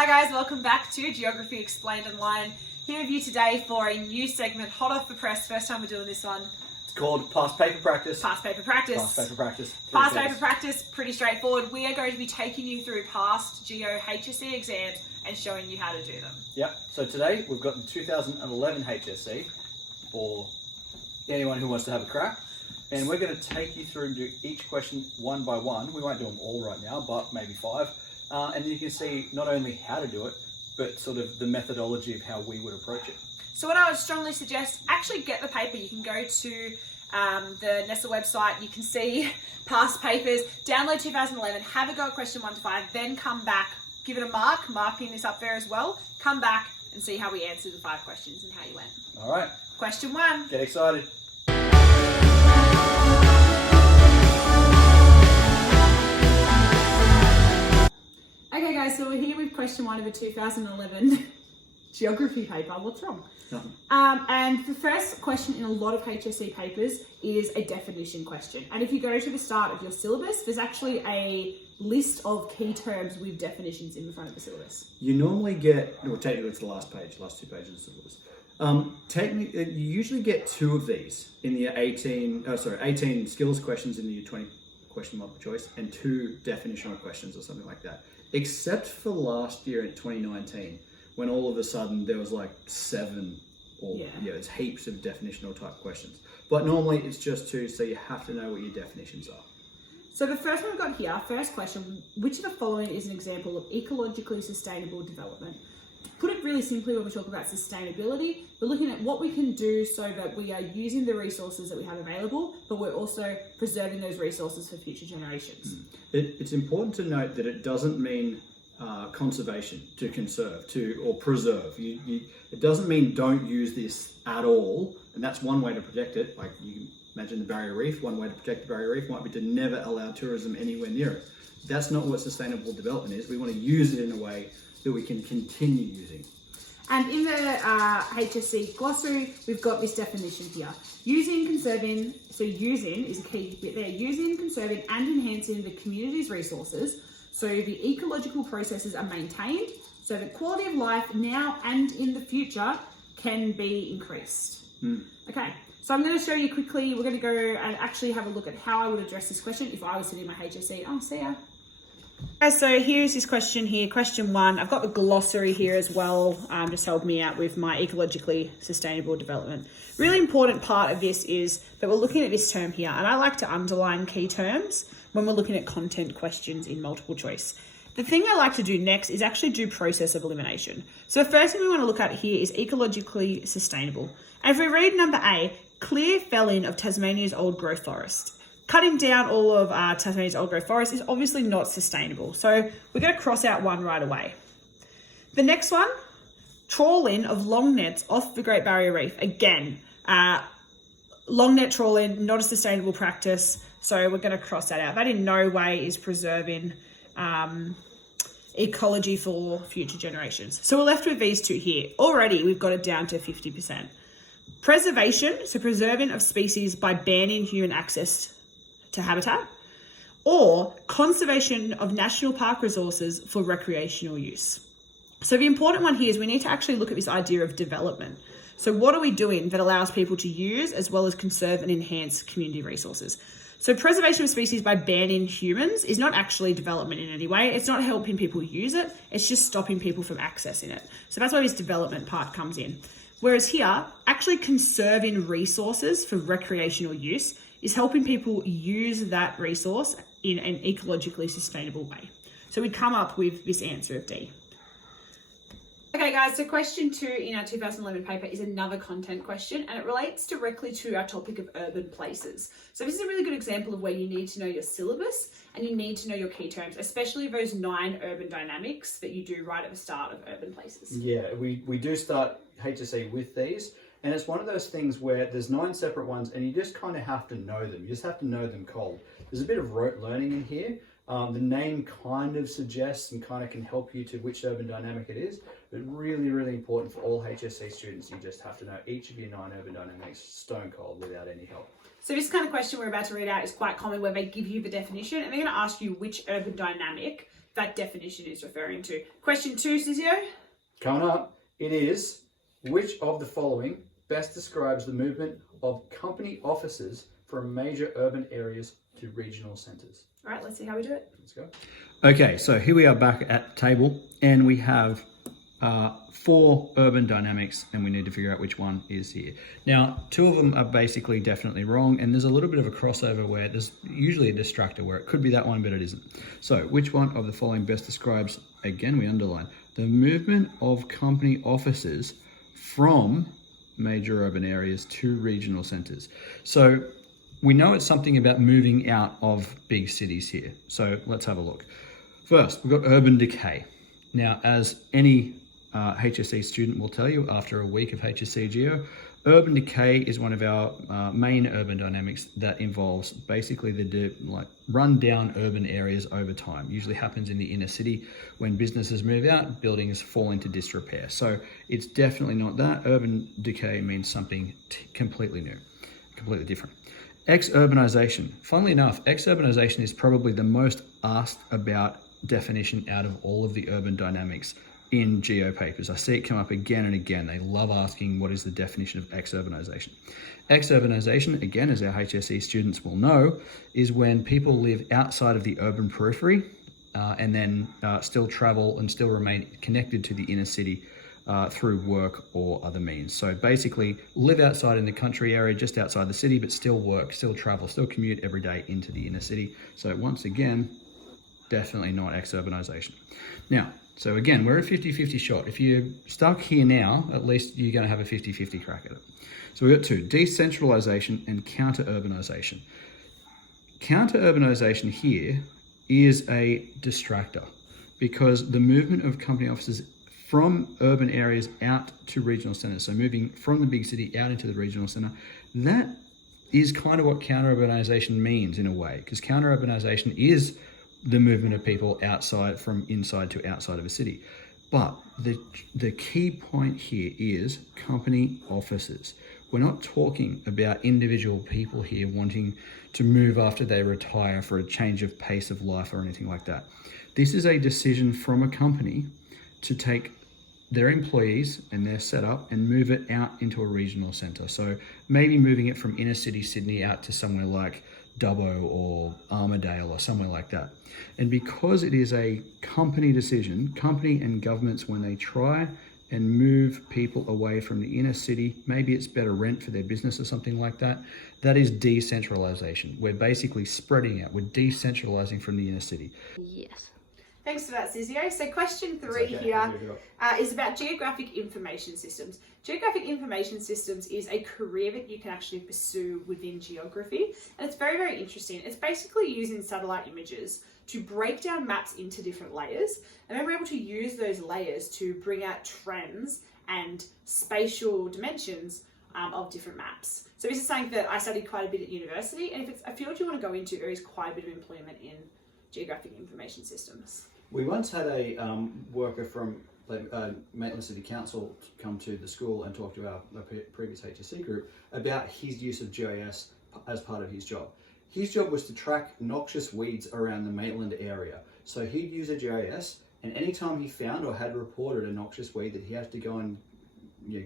Hi guys, welcome back to Geography Explained Online. Here with you today for a new segment, hot off the press. First time we're doing this one. It's called Past Paper Practice. Past Paper Practice. Past Paper Practice. Past Paper Practice, pretty straightforward. We are going to be taking you through past Geo HSC exams and showing you how to do them. Yep. So today we've got the 2011 HSC for anyone who wants to have a crack. And we're going to take you through and do each question one by one. We won't do them all right now, but maybe 5. And then you can see not only how to do it, but sort of the methodology of how we would approach it. So what I would strongly suggest, actually get the paper. You can go to the Nestle website, you can see past papers, download 2011, have a go at question 1 to 5, then come back, give it a mark, marking this up there as well, come back and see how we answered the 5 questions and how you went. All right. Question 1. Get excited. Okay guys, so we're here with question 1 of the 2011 geography paper. What's wrong? Nothing. And the first question in a lot of HSC papers is a definition question. And if you go to the start of your syllabus, there's actually a list of key terms with definitions in the front of the syllabus. You normally get, well, technically it's the last page, last 2 pages of the syllabus. Technically, you usually get 2 of these in the 18 skills questions in the year 20 question multiple choice and 2 definitional questions or something like that. Except for last year in 2019, when all of a sudden there was like 7 or it's heaps of definitional type questions. But normally it's just 2, so you have to know what your definitions are. So the first one we've got here, first question, which of the following is an example of ecologically sustainable development? To put it really simply, when we talk about sustainability, we're looking at what we can do so that we are using the resources that we have available, but we're also preserving those resources for future generations. It's important to note that it doesn't mean conservation, to conserve, or preserve. It doesn't mean don't use this at all, and that's one way to protect it. Like you imagine the barrier reef, one way to protect the barrier reef might be to never allow tourism anywhere near it. That's not what sustainable development is. We want to use it in a way that we can continue using. And in the HSC glossary, we've got this definition here. Using, conserving, so using is a key bit there. Using, conserving and enhancing the community's resources so the ecological processes are maintained so the quality of life now and in the future can be increased. Okay, so I'm going to show you quickly, we're going to go and actually have a look at how I would address this question if I was sitting in my HSC. Oh, see ya. Okay, so here's this question here, question 1. I've got the glossary here as well, just help me out with my ecologically sustainable development. Really important part of this is that we're looking at this term here, and I like to underline key terms when we're looking at content questions in multiple choice. The thing I like to do next is actually do process of elimination. So the first thing we want to look at here is ecologically sustainable. And if we read number A, clear felling of Tasmania's old growth forest. Cutting down all of Tasmania's old growth forest is obviously not sustainable. So we're going to cross out 1 right away. The next one, trawling of long nets off the Great Barrier Reef. Again, long net trawling, not a sustainable practice. So we're going to cross that out. That in no way is preserving ecology for future generations. So we're left with these 2 here. Already we've got it down to 50%. Preservation, so preserving of species by banning human access to habitat, or conservation of national park resources for recreational use. So the important one here is we need to actually look at this idea of development. So what are we doing that allows people to use as well as conserve and enhance community resources? So preservation of species by banning humans is not actually development in any way. It's not helping people use it. It's just stopping people from accessing it. So that's why this development part comes in. Whereas here, actually conserving resources for recreational use is helping people use that resource in an ecologically sustainable way. So we come up with this answer of D. Okay guys, so question 2 in our 2011 paper is another content question, and it relates directly to our topic of urban places. So this is a really good example of where you need to know your syllabus and you need to know your key terms, especially those 9 urban dynamics that you do right at the start of urban places. Yeah, we do start HSC with these, and it's one of those things where there's 9 separate ones and you just kind of have to know them. You just have to know them cold. There's a bit of rote learning in here. The name kind of suggests and kind of can help you to which urban dynamic it is, but really, really important for all HSC students. You just have to know each of your 9 urban dynamics stone cold without any help. So this kind of question we're about to read out is quite common, where they give you the definition and they're going to ask you which urban dynamic that definition is referring to. Question 2, Cizzio. Coming up, it is, which of the following best describes the movement of company offices from major urban areas to regional centres? All right, let's see how we do it. Let's go. Okay, so here we are back at the table, and we have 4 urban dynamics, and we need to figure out which one is here. Now, 2 of them are basically definitely wrong, and there's a little bit of a crossover where there's usually a distractor where it could be that one, but it isn't. So, which one of the following best describes, again, we underline, the movement of company offices from major urban areas to regional centres? So, we know it's something about moving out of big cities here. So, let's have a look. First, we've got urban decay. Now, as any HSC student will tell you after a week of HSC Geo, urban decay is one of our main urban dynamics that involves basically the run-down urban areas over time. Usually happens in the inner city when businesses move out, buildings fall into disrepair. So it's definitely not that. Urban decay means something completely new, completely different. Ex-urbanization. Funnily enough, ex-urbanization is probably the most asked about definition out of all of the urban dynamics in geo papers. I see it come up again and again. They love asking what is the definition of ex-urbanization. Ex-urbanization, again, as our HSC students will know, is when people live outside of the urban periphery and then still travel and still remain connected to the inner city through work or other means. So basically live outside in the country area, just outside the city, but still work, still travel, still commute every day into the inner city. So once again, definitely not ex-urbanization. Now, so again, we're a 50-50 shot. If you're stuck here now, at least you're going to have a 50-50 crack at it. So we've got 2, decentralization and counter-urbanization. Counter-urbanization here is a distractor because the movement of company offices from urban areas out to regional centers, so moving from the big city out into the regional center, that is kind of what counter-urbanization means in a way, because counter-urbanization is the movement of people outside, from inside to outside of a city. But the key point here is company offices. We're not talking about individual people here wanting to move after they retire for a change of pace of life or anything like that. This is a decision from a company to take their employees and their setup and move it out into a regional centre. So maybe moving it from inner city Sydney out to somewhere like Dubbo or Armidale or somewhere like that. And because it is a company decision, company and governments, when they try and move people away from the inner city, maybe it's better rent for their business or something like that, that is decentralization. We're basically spreading out. We're decentralizing from the inner city. Yes. Thanks for that, Cizzio. So question 3 here is about geographic information systems. Geographic information systems is a career that you can actually pursue within geography, and it's very, very interesting. It's basically using satellite images to break down maps into different layers, and then we're able to use those layers to bring out trends and spatial dimensions of different maps. So this is something that I studied quite a bit at university, and if it's a field you want to go into, there is quite a bit of employment in geographic information systems. We once had a worker from Maitland City Council come to the school and talk to our previous HSC group about his use of GIS as part of his job. His job was to track noxious weeds around the Maitland area. So he'd use a GIS, and anytime he found or had reported a noxious weed that he had to go and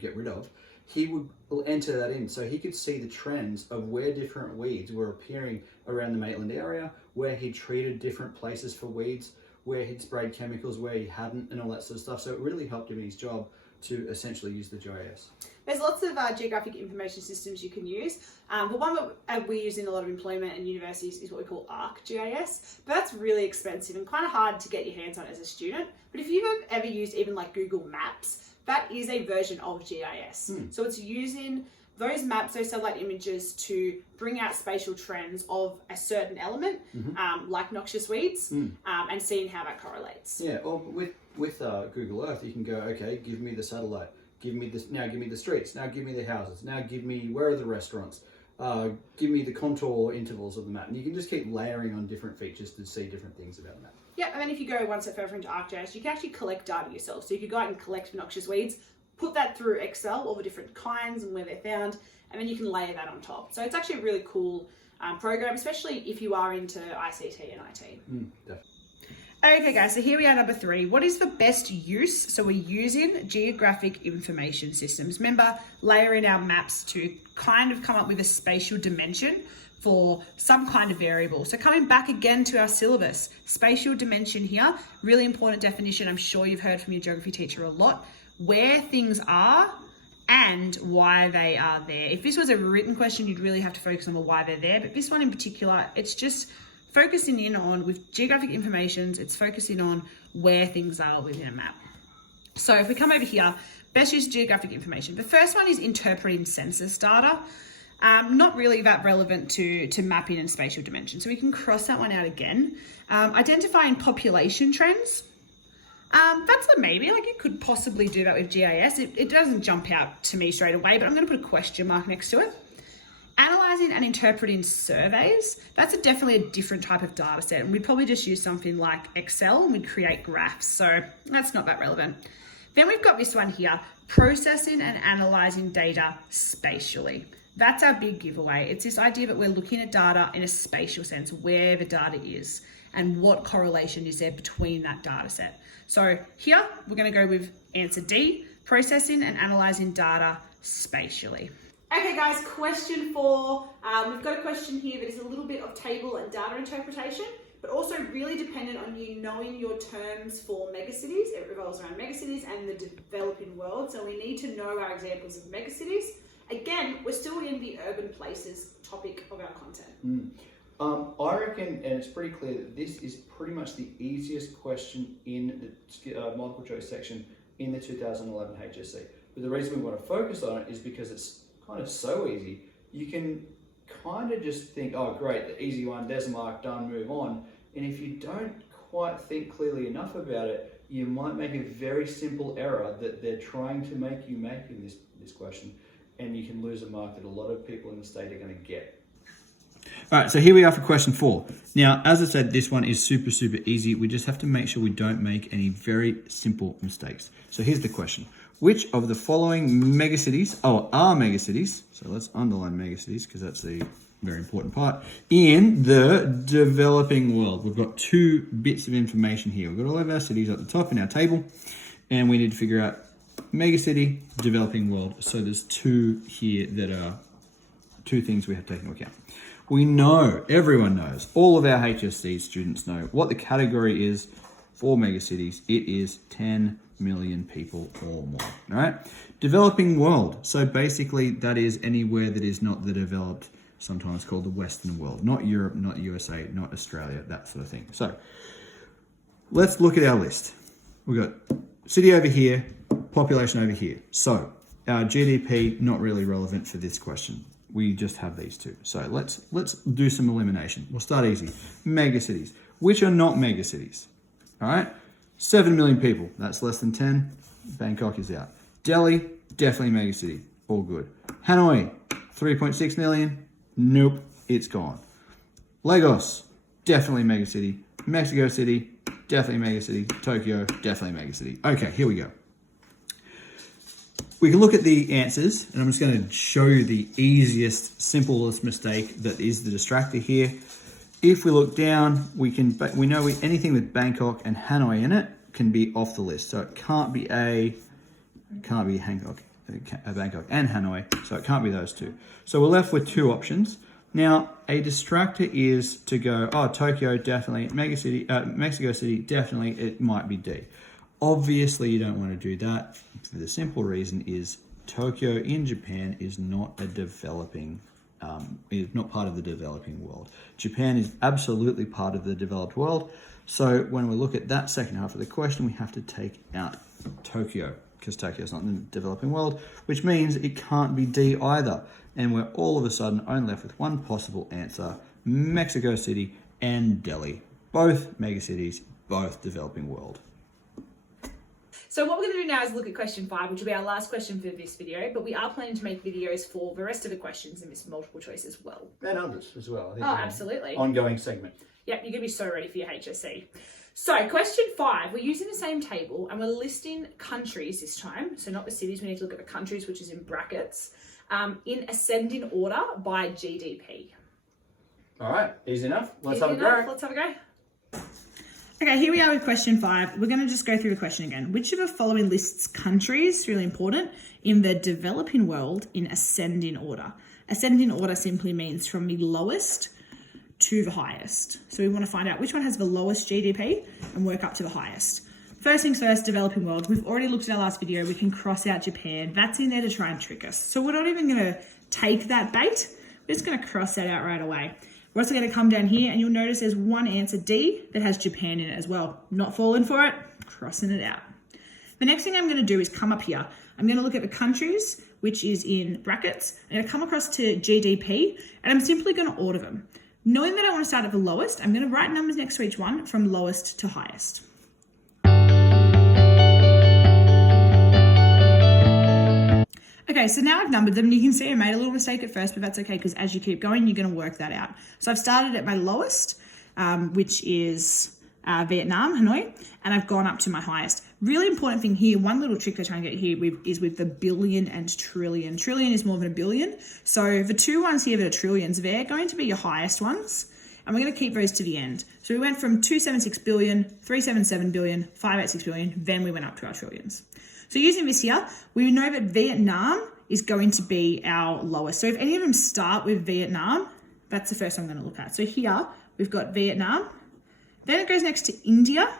get rid of, he would enter that in so he could see the trends of where different weeds were appearing around the Maitland area, where he treated different places for weeds, where he'd sprayed chemicals, where he hadn't, and all that sort of stuff. So it really helped him in his job to essentially use the GIS. There's lots of geographic information systems you can use. The one that we use in a lot of employment and universities is what we call ArcGIS, but that's really expensive and kind of hard to get your hands on as a student. But if you've ever used even like Google Maps, that is a version of GIS. So it's using those maps, those satellite images, to bring out spatial trends of a certain element, like noxious weeds, and seeing how that correlates. Yeah, or with Google Earth, you can go, okay, give me the satellite, give me this, now give me the streets, now give me the houses, now give me where are the restaurants, give me the contour intervals of the map, and you can just keep layering on different features to see different things about the map. Yeah, and then if you go one step further into ArcGIS, you can actually collect data yourself. So you could go out and collect noxious weeds, put that through Excel, all the different kinds and where they're found, and then you can layer that on top. So it's actually a really cool program, especially if you are into ICT and IT. Definitely. Okay guys, so here we are, number 3. What is the best use? So we're using geographic information systems. Remember, layering our maps to kind of come up with a spatial dimension for some kind of variable. So coming back again to our syllabus, spatial dimension here, really important definition. I'm sure you've heard from your geography teacher a lot. Where things are and why they are there. If this was a written question, you'd really have to focus on the why they're there. But this one in particular, it's just focusing in on, with geographic information, it's focusing on where things are within a map. So if we come over here, best use of geographic information. The first one is interpreting census data. Not really that relevant to mapping and spatial dimension. So we can cross that one out again. Identifying population trends. That's a maybe, like you could possibly do that with GIS. It doesn't jump out to me straight away, but I'm going to put a question mark next to it. Analyzing and interpreting surveys, that's definitely a different type of data set. And we'd probably just use something like Excel and we'd create graphs. So that's not that relevant. Then we've got this one here, processing and analyzing data spatially. That's our big giveaway. It's this idea that we're looking at data in a spatial sense, where the data is and what correlation is there between that data set. So here we're going to go with answer D, processing and analyzing data spatially. Okay guys, question 4. We've got a question here that is a little bit of table and data interpretation, but also really dependent on you knowing your terms for megacities. It revolves around megacities and the developing world. So we need to know our examples of megacities. Again, we're still in the urban places topic of our content. I reckon, and it's pretty clear, that this is pretty much the easiest question in the multiple choice section in the 2011 HSC. But the reason we want to focus on it is because it's kind of so easy. You can kind of just think, oh great, the easy one, there's a mark, done, move on. And if you don't quite think clearly enough about it, you might make a very simple error that they're trying to make you make in this question, and you can lose a mark that a lot of people in the state are going to get. All right, so here we are for question 4. Now, as I said, this one is super, super easy. We just have to make sure we don't make any very simple mistakes. So here's the question. Which of the following megacities, are megacities, so let's underline megacities because that's the very important part, in the developing world? We've got 2 bits of information here. We've got all of our cities at the top in our table, and we need to figure out megacity, developing world. So there's 2 here that are 2 things we have to take into account. We know, everyone knows, all of our HSC students know what the category is for megacities. It is 10 million people or more, all right? Developing world. So basically that is anywhere that is not the developed, sometimes called the Western world, not Europe, not USA, not Australia, that sort of thing. So let's look at our list. We've got city over here, population over here. So our GDP, not really relevant for this question. We just have these 2. So let's do some elimination. We'll start easy. Megacities. Which are not megacities? All right? 7 million people. That's less than 10. Bangkok is out. Delhi, definitely megacity. All good. Hanoi, 3.6 million. Nope, it's gone. Lagos, definitely megacity. Mexico City, definitely megacity. Tokyo, definitely megacity. Okay, here we go. We can look at the answers, and I'm just going to show you the easiest, simplest mistake that is the distractor here. If we look down, we know anything with Bangkok and Hanoi in it can be off the list. So it can't be Bangkok and Hanoi, so it can't be those 2. So we're left with 2 options. Now, a distractor is to go, Tokyo, definitely, Mexico City, definitely, it might be D. Obviously, you don't want to do that for the simple reason is Tokyo in Japan is not a developing, is not part of the developing world. Japan is absolutely part of the developed world. So when we look at that second half of the question, we have to take out Tokyo because Tokyo is not in the developing world, which means it can't be D either. And we're all of a sudden only left with one possible answer, Mexico City and Delhi. Both megacities, both developing world. So what we're going to do now is look at question 5, which will be our last question for this video, but we are planning to make videos for the rest of the questions in this multiple choice as well. And others as well. I think absolutely. Ongoing segment. Yep, you're going to be so ready for your HSC. So question 5, we're using the same table and we're listing countries this time. So not the cities, we need to look at the countries, which is in brackets, in ascending order by GDP. All right, easy enough. Let's have a go. Let's have a go. Okay, here we are with question 5. We're going to just go through the question again. Which of the following lists countries, really important, in the developing world in ascending order? Ascending order simply means from the lowest to the highest. So we want to find out which one has the lowest GDP and work up to the highest. First things first, developing world. We've already looked at our last video. We can cross out Japan. That's in there to try and trick us. So we're not even going to take that bait. We're just going to cross that out right away. We're also going to come down here and you'll notice there's one answer D that has Japan in it as well. Not falling for it, crossing it out. The next thing I'm going to do is come up here. I'm going to look at the countries, which is in brackets. I'm going to come across to GDP and I'm simply going to order them. Knowing that I want to start at the lowest, I'm going to write numbers next to each one from lowest to highest. Okay, so now I've numbered them and you can see I made a little mistake at first, but that's okay because as you keep going, you're going to work that out. So I've started at my lowest, which is Vietnam, Hanoi, and I've gone up to my highest. Really important thing here, one little trick they're trying to get here is with the billion and trillion. Trillion is more than a billion. So the two ones here that are trillions, they're going to be your highest ones. And we're going to keep those to the end. So we went from 276 billion, 377 billion, 586 billion, then we went up to our trillions. So using this here, we know that Vietnam is going to be our lowest. So if any of them start with Vietnam, that's the first I'm going to look at. So here we've got Vietnam. Then it goes next to India,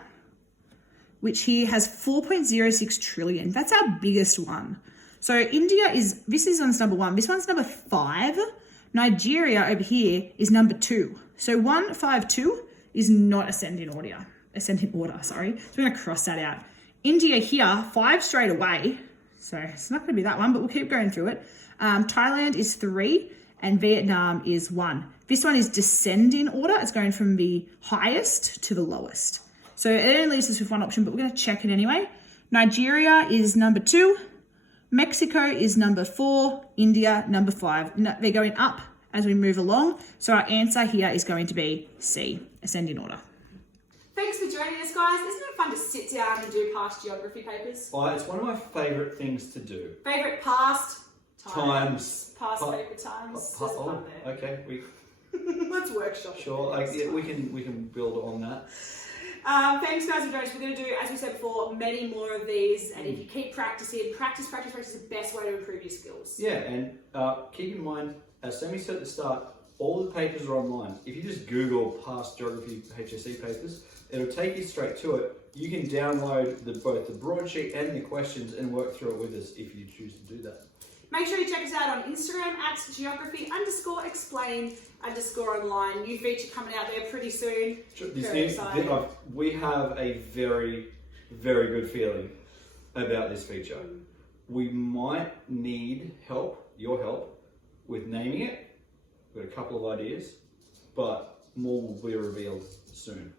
which here has 4.06 trillion. That's our biggest one. So India this is on number 1. This one's number 5. Nigeria over here is number 2. So 152 is not ascending order, sorry. So we're going to cross that out. India here, 5 straight away. So it's not going to be that one, but we'll keep going through it. Thailand is 3 and Vietnam is 1. This one is descending order. It's going from the highest to the lowest. So it only leaves us with one option, but we're going to check it anyway. Nigeria is number 2. Mexico is number 4. India, number 5. They're going up as we move along. So our answer here is going to be C, ascending order. Thanks for joining us, guys. Isn't it fun to sit down and do past geography papers? Well, it's one of my favourite things to do. Favourite past times. Past favourite times. There's fun there. Okay, Let's workshop. Sure, we can build on that. Thanks, guys, for joining us. We're going to do, as we said before, many more of these. And if you keep practicing, practice is the best way to improve your skills. Yeah, and keep in mind, as Sammy said at the start, all the papers are online. If you just Google past geography HSC papers, it'll take you straight to it. You can download both the broadsheet and the questions and work through it with us if you choose to do that. Make sure you check us out on Instagram at geography_explain_online. New feature coming out there pretty soon. Very exciting. We have a very, very good feeling about this feature. We might need your help, with naming it. We've got a couple of ideas, but more will be revealed soon.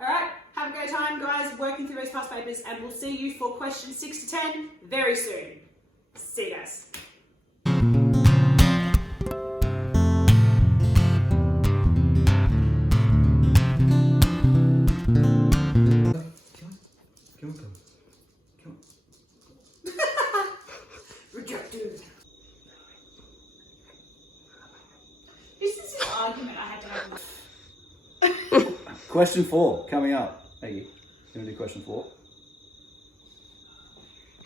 All right, have a great time, guys, working through those past papers, and we'll see you for questions 6 to 10 very soon. See you guys. Come on. Rejected. This is an argument I had to have. Question 4 coming up. Hey, you want to do question 4?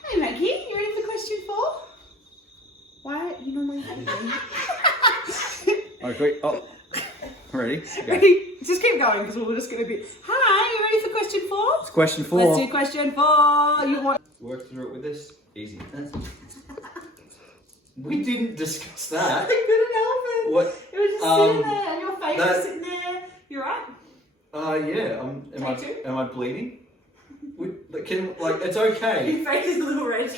Hey Maggie, you ready for question 4? Why you normally have me? Okay. Oh, ready? Go. Ready? Just keep going because we're just going to be. Hi, you ready for question 4? It's question 4. Let's do question 4. You want? Work through it with this. Easy. We didn't discuss that. I couldn't help it. What? It was just sitting there, and your face was sitting there. You right? Yeah. Am I bleeding? It's okay. Your face is a little red.